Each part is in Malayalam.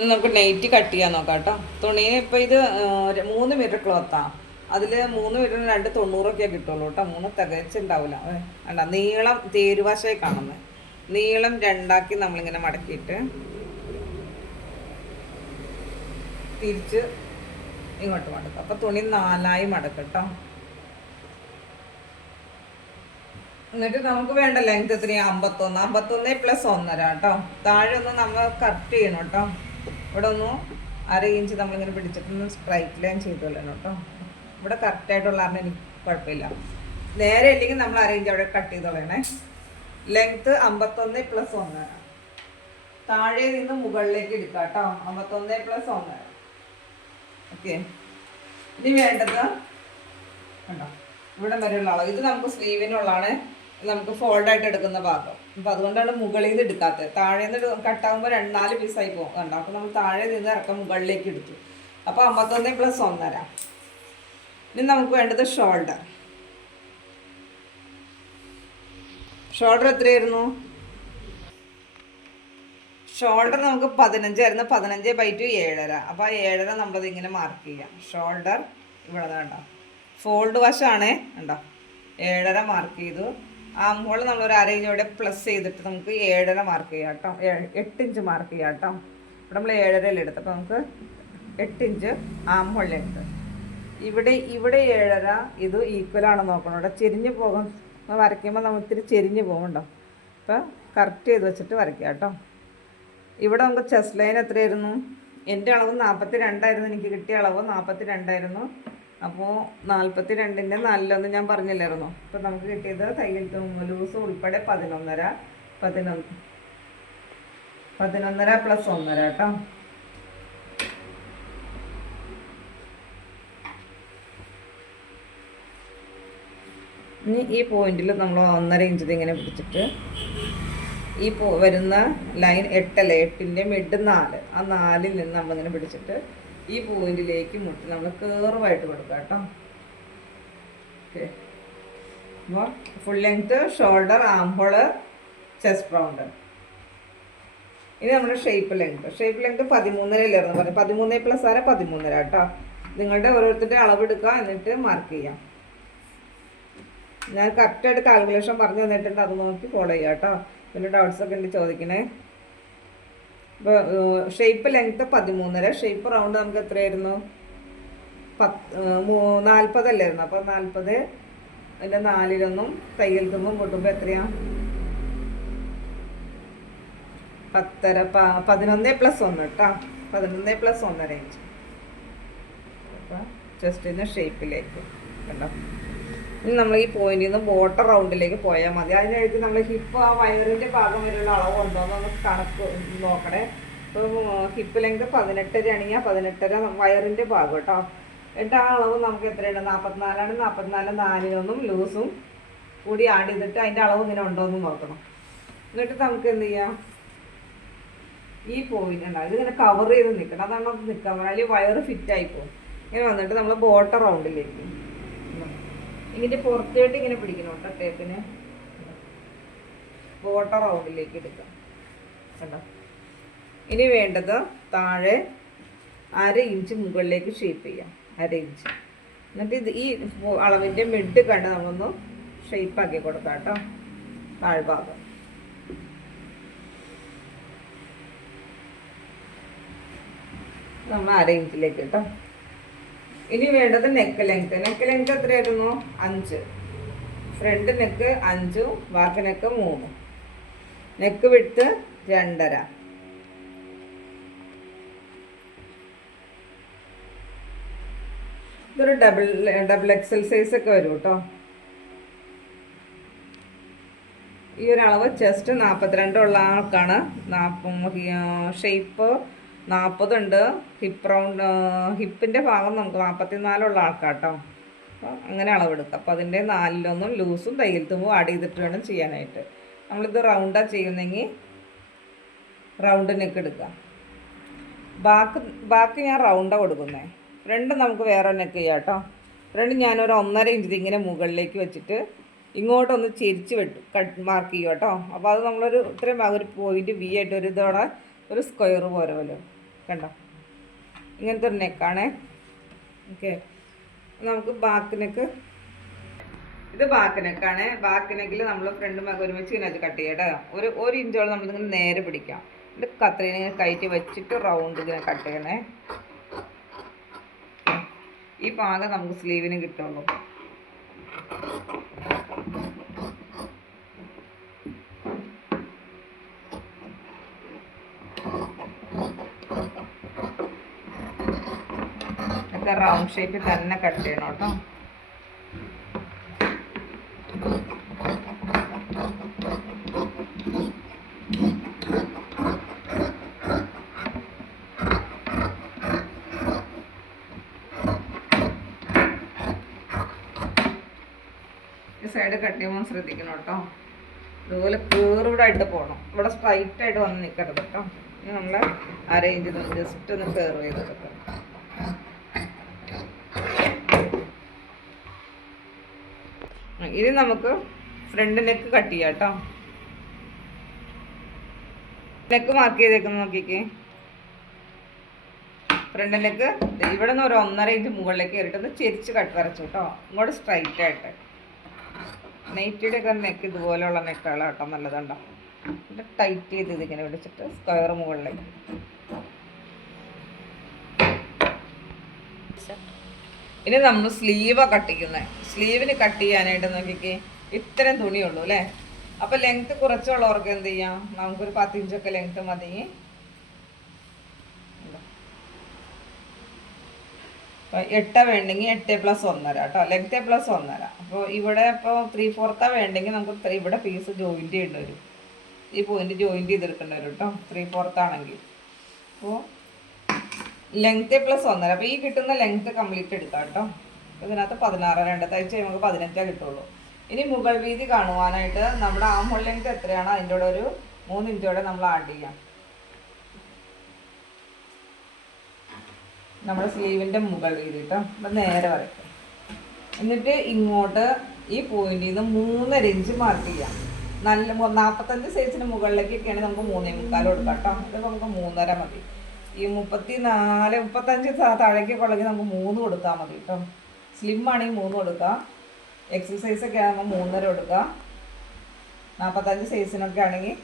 നമുക്ക് നൈറ്റ് കട്ട് ചെയ്യാൻ നോക്കാം കേട്ടോ. തുണി ഇപ്പം ഇത് 3 മീറ്റർ ക്ലോത്താണ്. അതിൽ 3 മീറ്ററിന് 290 കിട്ടുള്ളൂ കേട്ടോ. 3 തികച്ചുണ്ടാവില്ല. വേണ്ട, നീളം തേരുവശമായി കാണുന്നത് നീളം 2ആക്കി നമ്മളിങ്ങനെ മടക്കിയിട്ട് തിരിച്ച് ഇങ്ങോട്ട് മടക്കും. അപ്പം തുണി 4ആയി മടക്കും കേട്ടോ. എന്നിട്ട് നമുക്ക് വേണ്ട ലെങ്ത് എത്രയാണ്? 51 പ്ലസ് 1.5 കേട്ടോ. താഴെ ഒന്ന് നമ്മൾ കട്ട് ചെയ്യണം കേട്ടോ. ഇവിടെ ഒന്ന് 1/2 ഇഞ്ച് നമ്മളിങ്ങനെ പിടിച്ചിട്ടൊന്ന് സ്ട്രൈറ്റ് ലൈൻ ചെയ്തോളണം കേട്ടോ. ഇവിടെ കറക്റ്റായിട്ടുള്ള കാരണം എനിക്ക് കുഴപ്പമില്ല. നേരെ ഇല്ലെങ്കിൽ നമ്മൾ 1/2 ഇഞ്ച് അവിടെ കട്ട് ചെയ്തോളണേ. Length 51 plus 1.5. താഴെ നിന്ന് മുകളിലേക്ക് എടുക്കാം കേട്ടോ. 51 പ്ലസ് 1.5. ഓക്കെ. ഇനി വേണ്ടത് കണ്ടോ, ഇവിടെ വരെയുള്ള അളവ്. ഇത് നമുക്ക് സ്ലീവിനുള്ളതാണ്. നമുക്ക് ഫോൾഡായിട്ട് എടുക്കുന്ന ഭാഗം. അപ്പം അതുകൊണ്ടാണ് മുകളിൽ നിന്ന് എടുക്കാത്തത്. താഴെ നിന്ന് കട്ടാകുമ്പോൾ 4 പീസായി പോകും കണ്ടോ. അപ്പോൾ നമ്മൾ താഴെ നിന്ന് ഇറക്കം മുകളിലേക്ക് എടുത്തു. അപ്പോൾ 51 പ്ലസ് 1.5. ഇനി നമുക്ക് വേണ്ടത് ഷോൾഡർ. ഷോൾഡർ എത്രയായിരുന്നു? ഷോൾഡർ നമുക്ക് 15 ആയിരുന്നു. 15/2 7.5. അപ്പോൾ 7.5 നമ്മളിങ്ങനെ മാർക്ക് ചെയ്യാം. ഷോൾഡർ ഇവിടെ കണ്ടോ, ഫോൾഡ് വശമാണ് കണ്ടോ. 7.5 മാർക്ക് ചെയ്തു. ആംഹോൾ നമ്മൾ ഒരു 1/2 ഇഞ്ച് ഇവിടെ പ്ലസ് ചെയ്തിട്ട് നമുക്ക് 7.5 മാർക്ക് ചെയ്യാം കേട്ടോ. 8 ഇഞ്ച് മാർക്ക് ചെയ്യാം കേട്ടോ. ഇവിടെ നമ്മൾ 7.5 എടുത്ത്. അപ്പോൾ നമുക്ക് 8 ഇഞ്ച് ആംഹോളിലെടുത്ത്. ഇവിടെ 7.5 ഇത് ഈക്വലാണെന്ന് നോക്കണം. ഇവിടെ ചെരിഞ്ഞ് പോകും. വരയ്ക്കുമ്പോൾ നമ്മൾ ഇത്തിരി ചെരിഞ്ഞ് പോകുന്നുണ്ടോ. അപ്പോൾ കറക്റ്റ് ചെയ്ത് വെച്ചിട്ട് വരയ്ക്കാം കേട്ടോ. ഇവിടെ നമുക്ക് ചെസ്റ്റ് ലൈൻ എത്രയായിരുന്നു? എൻ്റെ അളവ് 42 എനിക്ക് കിട്ടിയ അളവ് 42. അപ്പോൾ 42ൻ്റെ 4 ഞാൻ പറഞ്ഞില്ലായിരുന്നു. അപ്പോൾ നമുക്ക് കിട്ടിയത് തയ്യൽ ലൂസ് ഉൾപ്പെടെ 11.5 പ്ലസ് 1.5 കേട്ടോ. ഇനി ഈ പോയിന്റിൽ നമ്മൾ 1.5 ഇഞ്ച് ഇങ്ങനെ പിടിച്ചിട്ട് ഈ വരുന്ന ലൈൻ 8 8ൻ്റെ മിഡ് 4, ആ 4ൽ നിന്ന് നമ്മളിങ്ങനെ പിടിച്ചിട്ട് ഈ പോയിന്റിലേക്ക് മുട്ടി നമ്മൾ കേർവായിട്ട് കൊടുക്കാം കേട്ടോ. ഓക്കെ. അപ്പോൾ full length, shoulder, armhole, chest round. ഇനി നമ്മുടെ ഷേപ്പ് ലെങ്ത്ത് 13.5 പറഞ്ഞു. 13 പ്ലസ് 1.5 13.5 കേട്ടോ. നിങ്ങളുടെ ഓരോരുത്തരുടെ അളവ് എടുക്കുക, എന്നിട്ട് മാർക്ക് ചെയ്യാം. ഞാൻ കറക്റ്റായിട്ട് കാൽക്കുലേഷൻ പറഞ്ഞു തന്നിട്ടുണ്ട്. അത് നോക്കി ഫോളോ ചെയ്യാം കേട്ടോ. പിന്നെ ഡൗട്ട്സൊക്കെ ഉണ്ട് ചോദിക്കണേ. ഇപ്പോൾ ഷേപ്പ് ലെങ്ത്ത് 13.5. ഷേപ്പ് റൗണ്ട് നമുക്ക് എത്രയായിരുന്നു? 40 അല്ലായിരുന്നു. അപ്പോൾ 40 അതിൻ്റെ 4 തയ്യൽ തുമ്പും പൊട്ടുമ്പോൾ എത്രയാണ്? 11 പ്ലസ് 1 കേട്ടോ. 11 പ്ലസ് 1.5 ഇഞ്ച്. അപ്പോൾ ചെസ്റ്റിൻ്റെ ഷേപ്പിലേക്ക് കണ്ടോ. ഇനി നമ്മൾ ഈ പോയിന്റിൽ നിന്ന് ബോട്ടം റൗണ്ടിലേക്ക് പോയാൽ മതി. അതിനടുത്ത് നമ്മൾ ഹിപ്പ് ആ വയറിൻ്റെ ഭാഗം വരെയുള്ള അളവ് ഉണ്ടോ എന്ന് കണക്ക് നോക്കണേ. ഇപ്പോൾ ഹിപ്പ് ലെങ്ത് 18 ആണെങ്കിൽ 18 വയറിൻ്റെ ഭാഗം കേട്ടോ. എന്നിട്ട് ആ അളവ് നമുക്ക് എത്രയാണ്? 44 4 ലൂസും കൂടി ആഡ് ചെയ്തിട്ട് അതിൻ്റെ അളവ് ഇങ്ങനെ ഉണ്ടോ എന്ന് നോക്കണം. എന്നിട്ട് നമുക്ക് എന്ത് ചെയ്യാം? ഈ പോയിന്റ് ഉണ്ടാവും, ഇതിങ്ങനെ കവർ ചെയ്ത് നിൽക്കണം. അതാണ് നമുക്ക് നിൽക്കാൻ പറഞ്ഞാൽ വയറ് ഫിറ്റായി പോകും. ഇങ്ങനെ വന്നിട്ട് നമ്മൾ ബോട്ടം റൗണ്ടിലേക്ക് ഇതിൻ്റെ പുറത്തോട്ട് ഇങ്ങനെ പിടിക്കണം കേട്ടോ. ടേപ്പിന് ബോട്ടം റൗണ്ടിലേക്ക് എടുക്കാം കേട്ടോ. ഇനി വേണ്ടത് താഴെ 1/2 ഇഞ്ച് മുകളിലേക്ക് ഷേപ്പ് ചെയ്യാം. 1/2 ഇഞ്ച്. എന്നിട്ട് ഇത് ഈ അളവിൻ്റെ മിഡ് കണ്ട് നമ്മളൊന്ന് ഷേപ്പാക്കി കൊടുക്കാം കേട്ടോ. താഴ്ഭാഗം നമ്മൾ 1/2 ഇഞ്ചിലേക്ക് കേട്ടോ. ഇനി വേണ്ടത് നെക്ക് ലെങ്ത്ത്. നെക്ക് ലെങ്ത്ത് എത്രയായിരുന്നു? 5. Front neck 5, back neck 3. Neck width 2.5. ഇതൊരു ഡബിൾ എക്സൽ സൈസ് ഒക്കെ വരും കേട്ടോ. ഈ ഒരു അളവ് ചെസ്റ്റ് 42 ഉള്ള ആൾക്കാണ്. ഷേപ്പ് 40 ഉണ്ട്. ഹിപ്പിൻ്റെ ഭാഗം നമുക്ക് 44 ഉള്ള ആൾക്കാട്ടോ. അപ്പോൾ അങ്ങനെ അളവെടുക്കുക. അപ്പോൾ അതിൻ്റെ 4 ലൂസും തയ്യൽ തുമ്പും ആഡ് ചെയ്തിട്ട് വേണം ചെയ്യാനായിട്ട്. നമ്മളിത് റൗണ്ടാണ് ചെയ്യുന്നെങ്കിൽ റൗണ്ട് നെക്ക് എടുക്കുക. ബാക്ക് ഞാൻ റൗണ്ടാണ് കൊടുക്കുന്നത്. ഫ്രണ്ട് നമുക്ക് വേറെ നെക്ക് ചെയ്യാം കേട്ടോ. ഫ്രണ്ട് ഞാനൊരു 1.5 ഇഞ്ച് ഇങ്ങനെ മുകളിലേക്ക് വെച്ചിട്ട് ഇങ്ങോട്ടൊന്ന് ചെരിച്ച് മാർക്ക് ചെയ്യും കേട്ടോ. അപ്പോൾ അത് നമ്മളൊരു ഇത്രയും ഭാഗം ഒരു പോയിന്റ് വി ആയിട്ട് ഒരു ഇതോടെ ഒരു സ്ക്വയർ പോലെ കണ്ടോ, ഇങ്ങനത്തെ ഒരു നെക്കാണേ. ഓക്കെ, നമുക്ക് ബാക്ക് നെക്ക്, ഇത് ബാക്ക് നെക്കാണ്. ബാക്ക് നെക്കിൽ നമ്മൾ ഫ്രണ്ടും ബാക്ക് ഒരുമിച്ച് ഇങ്ങനെ കട്ട് ചെയ്യട്ടെ. ഒരു ഇഞ്ചോളം നമ്മളിങ്ങനെ നേരെ പിടിക്കാം. എന്നിട്ട് കത്രീനെ കയറ്റി വെച്ചിട്ട് റൗണ്ട് ഇങ്ങനെ കട്ട് ചെയ്യണേ. ഈ പാകം നമുക്ക് സ്ലീവിന് കിട്ടുള്ളൂ. ഒക്കെ റൗണ്ട് ഷേപ്പിൽ തന്നെ കട്ട് ചെയ്യണം കേട്ടോ. സൈഡ് കട്ട് ചെയ്യുമ്പോൾ ശ്രദ്ധിക്കണം കേട്ടോ. ഇതുപോലെ കേർവ്ഡ് ആയിട്ട് പോകണം. ഇവിടെ സ്ട്രൈറ്റ് ആയിട്ട് വന്ന് നിൽക്കരുത് കേട്ടോ. ഇനി നമ്മൾ അരയിഞ്ച് ജസ്റ്റ് ഒന്ന് കേർവ് ചെയ്തെടുക്കണം. ഇനി നമുക്ക് ഫ്രണ്ട് നെക്ക് കട്ട് ചെയ്യാം കേട്ടോ. നെക്ക് മാർക്ക് ചെയ്തേക്കുന്ന നോക്കിക്കേ. ഫ്രണ്ട് നെക്ക് ഇവിടെ നിന്ന് ഒരു 1.5 ഇഞ്ച് മുകളിലേക്ക് കയറിയിട്ട് ചെരിച്ച് കട്ട് വരച്ചു കേട്ടോ. ഇങ്ങോട്ട് സ്ട്രൈറ്റ് ആയിട്ട്. നൈറ്റിയുടെ ഒക്കെ നെക്ക് ഇതുപോലെയുള്ള നെക്കുകളാണ് കേട്ടോ, നല്ലതുണ്ടോ. എന്നിട്ട് ടൈറ്റ് ചെയ്ത് ഇതിങ്ങനെ പിടിച്ചിട്ട് സ്ക്വയർ മുകളിലേക്ക്. ഇനി നമ്മൾ സ്ലീവാണ് കട്ട് ചെയ്യുന്നത്. സ്ലീവിന് കട്ട് ചെയ്യാനായിട്ട് നോക്കിക്കേ, ഇത്രയും തുണിയുള്ളൂ അല്ലേ. അപ്പോൾ ലെങ്ത്ത് കുറച്ചുള്ളവർക്ക് എന്ത് ചെയ്യാം, നമുക്കൊരു 10 ഇഞ്ചൊക്കെ ലെങ്ത്ത് മതി. 8 വേണ്ടെങ്കിൽ 8+1.5 കേട്ടോ. ലെങ്ത്ത് +1.5. അപ്പോൾ ഇവിടെ ഇപ്പോൾ 3/4 വേണ്ടെങ്കിൽ നമുക്ക് ഇവിടെ പീസ് ജോയിൻറ്റ് ചെയ്യേണ്ടി വരും. ഈ പോയിന്റ് ജോയിൻറ്റ് ചെയ്തെടുക്കേണ്ടി വരും കേട്ടോ, 3/4 ആണെങ്കിൽ. അപ്പോൾ ലെങ്ത്ത് +1.5. അപ്പോൾ ഈ കിട്ടുന്ന ലെങ്ത്ത് കംപ്ലീറ്റ് എടുക്കാം കേട്ടോ. ഇതിനകത്ത് 16, 2 തയ്ച്ച് നമുക്ക് 15 കിട്ടുള്ളൂ. ഇനി മുകൾ വീതി കാണുവാനായിട്ട് നമ്മുടെ ആം ഹോൾ ലെങ്ത്ത് എത്രയാണോ അതിൻ്റെ കൂടെ ഒരു 3 ഇഞ്ചോടെ നമ്മൾ ആഡ് ചെയ്യാം. നമ്മുടെ സ്ലീവിൻ്റെ മുകൾ വീതി കേട്ടോ. അപ്പം നേരെ വരയ്ക്കാം. എന്നിട്ട് ഇങ്ങോട്ട് ഈ പോയിന്റിൽ നിന്ന് 3.5 ഇഞ്ച് മാർക്ക് ചെയ്യാം. നല്ല 45 സൈസിന് മുകളിലേക്കൊക്കെയാണ് നമുക്ക് 3.25 കൊടുക്കാം കേട്ടോ. ഇത് നമുക്ക് 3.5 മതി. ഈ 34, 35 താഴേക്കൊക്കെ ഉള്ളെങ്കിൽ നമുക്ക് 3 കൊടുത്താൽ മതി കേട്ടോ. സ്ലിം ആണെങ്കിൽ 3 കൊടുക്കുക. എക്സസൈസൊക്കെ ആകുമ്പോൾ 3.5 കൊടുക്കുക. 45 സൈസിനൊക്കെ ആണെങ്കിൽ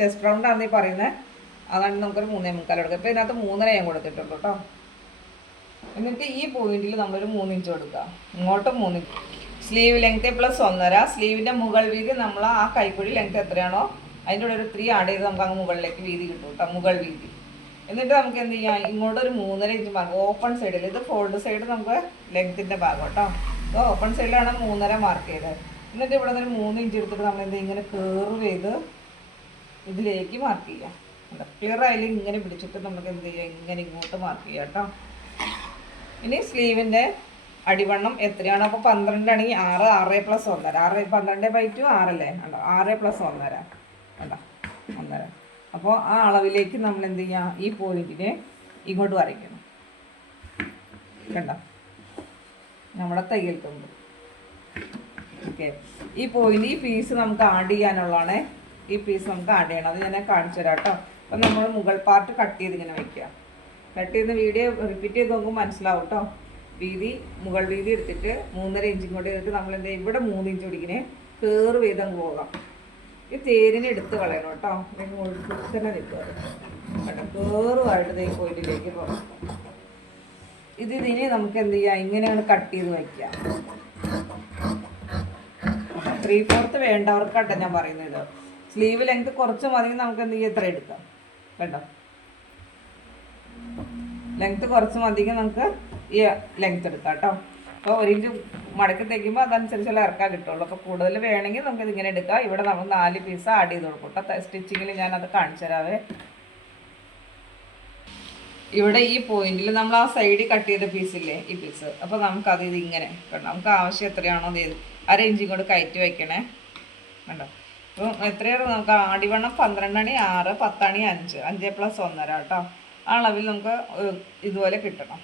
ചെസ്റ്റ് റൗണ്ട് ആണെന്ന് പറയുന്നത്, അതാണെങ്കിൽ നമുക്കൊരു 3.25 കൊടുക്കുക. ഇപ്പോൾ ഇതിനകത്ത് 3.5 ഞാൻ കൊടുത്തിട്ടുണ്ട് കേട്ടോ. എന്നിട്ട് ഈ പോയിന്റിൽ നമ്മളൊരു 3 ഇഞ്ച് കൊടുക്കുക. ഇങ്ങോട്ട് 3 ഇഞ്ച്. Sleeve length +1.5. സ്ലീവിൻ്റെ മുകൾ വീതി നമ്മൾ ആ കൈക്കുഴി ലെങ്ത്ത് എത്രയാണോ അതിൻ്റെ കൂടെ ഒരു 3 ആഡ് ചെയ്ത് നമുക്ക് അങ്ങ് മുകളിലേക്ക് വീതി കിട്ടും കേട്ടോ, മുകൾ വീതി. എന്നിട്ട് നമുക്ക് എന്ത് ചെയ്യാം, ഇങ്ങോട്ട് ഒരു 3.5 ഇഞ്ച് മാർക്ക് ഓപ്പൺ സൈഡിൽ. ഇത് ഫോൾഡ് സൈഡ് നമുക്ക് ലെങ്ത്തിൻ്റെ ഭാഗം കേട്ടോ. അപ്പോൾ ഓപ്പൺ സൈഡിലാണ് 3.5 മാർക്ക് ചെയ്തത്. എന്നിട്ട് ഇവിടെ നിന്ന് 3 ഇഞ്ച് എടുത്തിട്ട് നമ്മൾ എന്ത് ഇങ്ങനെ കേർവ് ചെയ്ത് ഇതിലേക്ക് മാർക്ക് ചെയ്യാം. ക്ലിയർ ആയാലും ഇങ്ങനെ പിടിച്ചിട്ട് നമുക്ക് എന്ത് ചെയ്യാം, ഇങ്ങനെ ഇങ്ങോട്ട് മാർക്ക് ചെയ്യാം കേട്ടോ. ഇനി സ്ലീവിൻ്റെ അടിവണ്ണം എത്രയാണ്? അപ്പോൾ 12 ആണെങ്കിൽ 6, 6+1.5. 12/2 6 അല്ലേ, കണ്ടോ, 6+1.5 കണ്ടോ, 1.5. അപ്പോൾ ആ അളവിലേക്ക് നമ്മൾ എന്ത് ചെയ്യാം, ഈ പോയിന്റിനെ ഇങ്ങോട്ട് വരയ്ക്കണം. കണ്ടോ, നമ്മുടെ തയ്യൽ തുമ്പ്. ഓക്കെ, ഈ പോയിന്റ്, ഈ പീസ് നമുക്ക് ആഡ് ചെയ്യാനുള്ളതാണ്. ഈ പീസ് നമുക്ക് ആഡ് ചെയ്യണം. അത് ഞാൻ കാണിച്ചു തരാം കേട്ടോ. അപ്പം നമ്മൾ മുകൾ പാർട്ട് കട്ട് ചെയ്ത് ഇങ്ങനെ വയ്ക്കുക. കട്ട് ചെയ്യുന്ന വീഡിയോ റിപ്പീറ്റ് ചെയ്ത് നോക്കുമ്പോൾ മനസ്സിലാവും കേട്ടോ. വീതി, മുകൾ വീതി എടുത്തിട്ട് 3.5 ഇഞ്ച് ഇങ്ങോട്ട് എടുത്തിട്ട് നമ്മൾ എന്താ ഇവിടെ 3 ഇഞ്ച് പിടിക്കണേ കേറ് ചെയ്ത് അങ്ങ് പോകാം. ഈ തേരിനെ എടുത്ത് കളയണം കേട്ടോ. തന്നെ നിൽക്കുക കേട്ടോ, കേറുമായിട്ട് ഈ പോയിന്റിലേക്ക് പോകാം. ഇതിനെ നമുക്ക് എന്ത് ചെയ്യാം, ഇങ്ങനെയാണ് കട്ട് ചെയ്ത് വയ്ക്കുക. 3/4 വേണ്ടവർക്കാട്ടോ ഞാൻ പറയുന്നത്. സ്ലീവ് ലെങ്ത് കുറച്ച് മതി, നമുക്ക് എന്ത് ചെയ്യാം, ഇത്ര എടുക്കാം കേട്ടോ. ലെങ്ത്ത് കുറച്ച് മതിക്ക് നമുക്ക് ഈ ലെങ്ത്ത് എടുക്കാം കേട്ടോ. അപ്പോൾ 1 ഇഞ്ച് മടക്കി തയ്ക്കുമ്പോൾ അതനുസരിച്ചുള്ള ഇറക്കാൻ കിട്ടുള്ളൂ. അപ്പോൾ കൂടുതൽ വേണമെങ്കിൽ നമുക്ക് ഇതിങ്ങനെ എടുക്കാം. ഇവിടെ നമ്മൾ 4 പീസ് ആഡ് ചെയ്ത് കൊടുക്കും കേട്ടോ. സ്റ്റിച്ചിങ്ങിൽ ഞാനത് കാണിച്ചു തരാവേ. ഇവിടെ ഈ പോയിന്റിൽ നമ്മൾ ആ സൈഡിൽ കട്ട് ചെയ്ത പീസില്ലേ, ഈ പീസ്, അപ്പോൾ നമുക്കത് ഇതിങ്ങനെ കണ്ടോ, നമുക്ക് ആവശ്യം എത്രയാണോ അത് 1/2 ഇഞ്ച് ഇങ്ങോട്ട് കയറ്റി വയ്ക്കണേ കണ്ടോ. അപ്പോൾ എത്രയാണ് നമുക്ക് അടിവണ്ണം 12 ആണെങ്കിൽ 6, 10 ആണെങ്കിൽ 5, 5+1.5 കേട്ടോ. ആ അളവിൽ നമുക്ക് ഇതുപോലെ കിട്ടണം.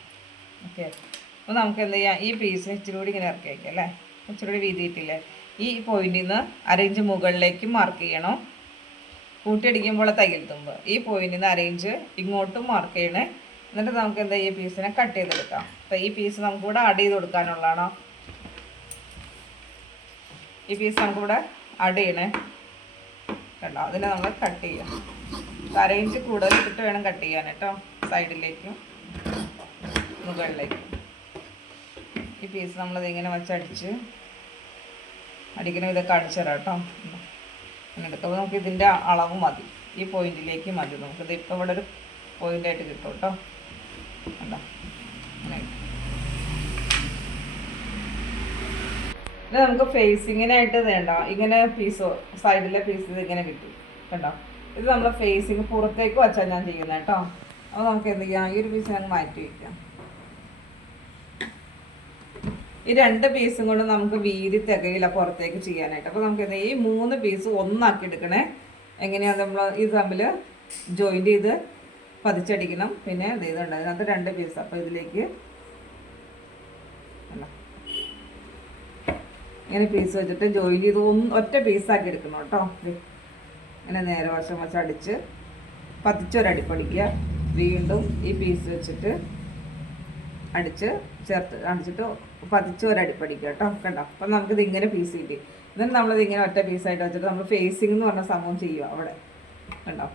ഓക്കെ, അപ്പോൾ നമുക്ക് എന്ത് ചെയ്യാം, ഈ പീസ് ഇച്ചിരി കൂടി ഇങ്ങനെ ഇറക്കി വയ്ക്കാം അല്ലേ, ഇച്ചിരി കൂടി വീതിയിട്ടില്ലേ. ഈ പോയിന്റിൽ നിന്ന് 1/2 ഇഞ്ച് മുകളിലേക്ക് മാർക്ക് ചെയ്യണം. കൂട്ടിയടിക്കുമ്പോൾ തയ്യൽ തുമ്പ് ഈ പോയിന്റിൽ നിന്ന് അരയിഞ്ച് ഇങ്ങോട്ടും മാർക്ക് ചെയ്യണേ. എന്നിട്ട് നമുക്ക് എന്താ ഈ പീസിനെ കട്ട് ചെയ്തെടുക്കാം. അപ്പം ഈ പീസ് നമുക്കിവിടെ ആഡ് ചെയ്ത് കൊടുക്കാനുള്ളതാണോ? ഈ പീസ് നമുക്കിവിടെ ആഡ് ചെയ്യണേ കണ്ടോ. അതിനെ നമ്മൾ കട്ട് ചെയ്യാം. അരയിഞ്ച് കൂടുതൽ ഇട്ടിട്ട് വേണം കട്ട് ചെയ്യാൻ കേട്ടോ. സൈഡിലേക്കും മുകളിലേക്കും ഈ പീസ് നമ്മളത് ഇങ്ങനെ വെച്ചടിച്ച് അടിക്കുന്ന ഇതൊക്കെ അടിച്ചു തരാം കേട്ടോ. അങ്ങനെ എടുക്കുമ്പോൾ നമുക്ക് ഇതിൻ്റെ അളവ് മതി, ഈ പോയിന്റിലേക്ക് മതി. നമുക്കിത് ഇപ്പോൾ ഇവിടെ ഒരു പോയിൻ്റായിട്ട് കിട്ടും കേട്ടോ. കണ്ടോ അങ്ങനെ ഇത് നമുക്ക് ഫേസിങ്ങിനായിട്ട് വേണ്ട ഇങ്ങനെ പീസോ സൈഡിലെ പീസ് ഇത് ഇങ്ങനെ കിട്ടും കണ്ടോ. ഇത് നമ്മൾ ഫേസിങ് പുറത്തേക്ക് വച്ചാൽ ഞാൻ ചെയ്യുന്നത് കേട്ടോ. അപ്പോൾ നമുക്ക് എന്ത് ചെയ്യാം, ഈ ഒരു പീസ് ഞങ്ങൾ മാറ്റി വയ്ക്കാം. ഈ 2 പീസും കൊണ്ട് നമുക്ക് വീതി തികയില്ല പുറത്തേക്ക് ചെയ്യാനായിട്ട്. അപ്പോൾ നമുക്ക് ഈ 3 പീസ് ഒന്നാക്കി എടുക്കണേ. എങ്ങനെയാണ് നമ്മൾ ഇത് തമ്മിൽ ജോയിൻ്റ് ചെയ്ത് പതിച്ചടിക്കണം. പിന്നെ ഇതുണ്ട് അതിനകത്ത് 2 പീസ്. അപ്പോൾ ഇതിലേക്ക് ഇങ്ങനെ പീസ് വെച്ചിട്ട് ജോയിൻ്റ് ചെയ്ത് ഒറ്റ പീസാക്കി എടുക്കണം കേട്ടോ. ഇങ്ങനെ നേരെ വശം വച്ച് അടിച്ച് പതിച്ചൊരടിപ്പടിക്കുക. വീണ്ടും ഈ പീസ് വെച്ചിട്ട് അടിച്ചിട്ട് പതിച്ച് ഒരടിപ്പടിക്കുക കേട്ടോ. കണ്ടോ. അപ്പം നമുക്കിത് ഇങ്ങനെ പീസ് കിട്ടി. എന്നിട്ട് നമ്മളിത് ഇങ്ങനെ ഒറ്റ പീസായിട്ട് വെച്ചിട്ട് നമ്മൾ ഫേസിങ് എന്ന് പറഞ്ഞ സംഭവം ചെയ്യുക അവിടെ കണ്ടോ.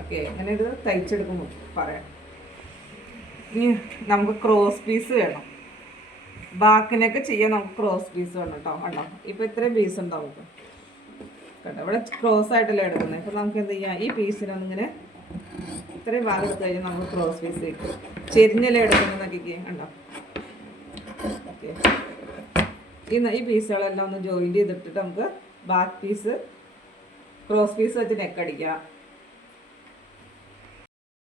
ഓക്കെ, അങ്ങനെ ഇത് തയ്ച്ചെടുക്കുമ്പോൾ പറയാം. ഇനി നമുക്ക് ക്രോസ് പീസ് വേണം. ബാക്കിനൊക്കെ ചെയ്യാൻ നമുക്ക് ക്രോസ് പീസ് വേണം കേട്ടോ. കണ്ടോ ഇപ്പോൾ ഇത്രയും പീസ് ഉണ്ട് നമുക്ക് കേട്ടോ. ഇവിടെ ക്രോസ് ആയിട്ടല്ലേ എടുക്കുന്നത്. ഇപ്പം നമുക്ക് എന്ത് ചെയ്യാം, ഈ പീസിനൊന്നിങ്ങനെ ഇത്രയും ഭാഗം എടുത്ത് കഴിഞ്ഞാൽ നമുക്ക് ക്രോസ് പീസ് കിട്ടും. ചെരിഞ്ഞല്ലേ എടുക്കുന്നതൊക്കെ കണ്ടോ. ഓക്കെ, ഈ പീസുകളെല്ലാം ഒന്ന് ജോയിൻ്റ് ചെയ്തിട്ടിട്ട് നമുക്ക് ബാക്ക് പീസ് ക്രോസ് പീസ് വെച്ച് നെക്ക് അടിക്കാം.